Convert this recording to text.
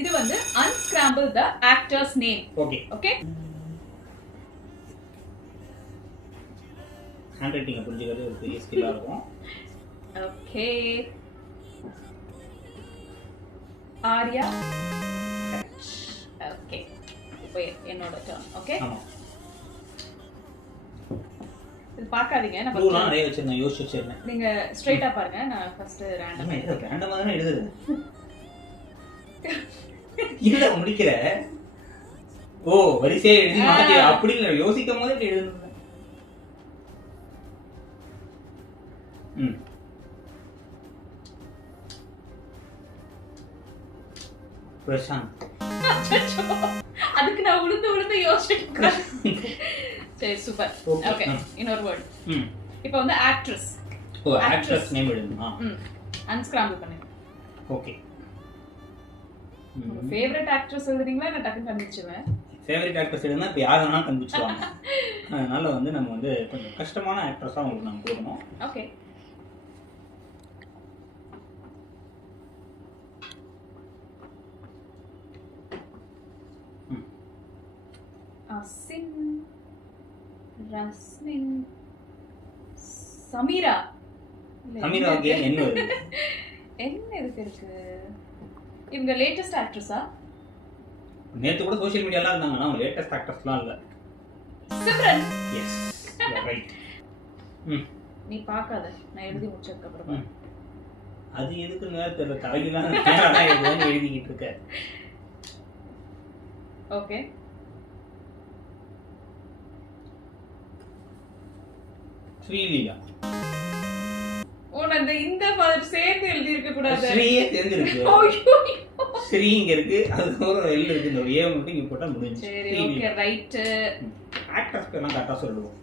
இது வந்து unscramble the actor's name. Okay. Handwriting புரிஞ்சுக்கிறது ஒரு பெரிய ஸ்கில்லா இருக்கும். Okay. Arya. Okay. இப்போ என்னோட டர்ன். ஓகே. இது பார்க்காதீங்க. நான் ஃபர்ஸ்ட் நிறைய வச்சிருந்தேன், யோசிச்சு வச்சிருந்தேன். நீங்க ஸ்ட்ரைட்டா பாருங்க. நான் ஃபர்ஸ்ட் ரேண்டமா தான எழுதுறது. இல்ல முடிக்கிற. ஓ வரிசையா எழுதி மாத்தி அப்படி இல்ல யோசிக்கும் போதே எழுதுறது. பிரசாந்த். அதுக்கு நான் உளுந்து யோசிச்சிட்டேன். சரி சூப்பர். ஓகே இன்னொரு வேர்ட். இப்போ வந்து ஆக்ட்ரஸ். ஓ ஆக்ட்ரஸ் நேம் எழுதுமா? அன்ஸ்கிராம்பிள் பண்ணுங்க. ஓகே. உங்க ஃபேவரட் ஆக்ட்ரஸ் எழுதுறீங்களா நான் டக்குன்னு கண்டுபிடிச்சுவேன். ஃபேவரட் ஆக்ட்ரஸ் எழுதுனா இப்போ யார் வேணாலும் கண்டுபிடிச்சுவாங்க. அதனால வந்து நம்ம வந்து கொஞ்சம் கஷ்டமான ஆக்ட்ரஸா உங்களுக்கு நம்ம கொடுக்கணும். ஓகே. அசின் ரஸ்மின் சமீரா. சமீராக்கு என்ன வருது? என்ன இருக்கு? இவங்க லேட்டஸ்ட் ஆக்ட்ரஸா? நேத்து கூட சோஷியல் மீடியால இருந்தாங்க. அவங்க லேட்டஸ்ட் ஆக்ட்ரஸ்லாம் இல்ல. சிம்ரன். Yes right. நீ பார்க்காத. நான் எழுதி முடிச்சதுக்கு அப்புறம் அது எதுக்குங்க தெரியல. தலையிலாம் நேரா எழுதுன்னு எழுதிக்கிட்டு இருக்க. ஓகே. ஸ்ரீலீலா. ஓனந்த இந்த ஃபாதர் சேர்த்து எழுதி இருக்க கூடாது. ஸ்ரீயே சேர்ந்து இருக்கு. ஐயோ ஸ்ரீங்க இருக்கு. அது ஒரு எல் இருக்கு. இந்த ஏ மட்டும் இங்க போட்டா முடிஞ்சு. சரி ஓகே ரைட். ஆக்டர்ஸ்க்கு எல்லாம் கரெக்ட்டா சொல்லுவோம்.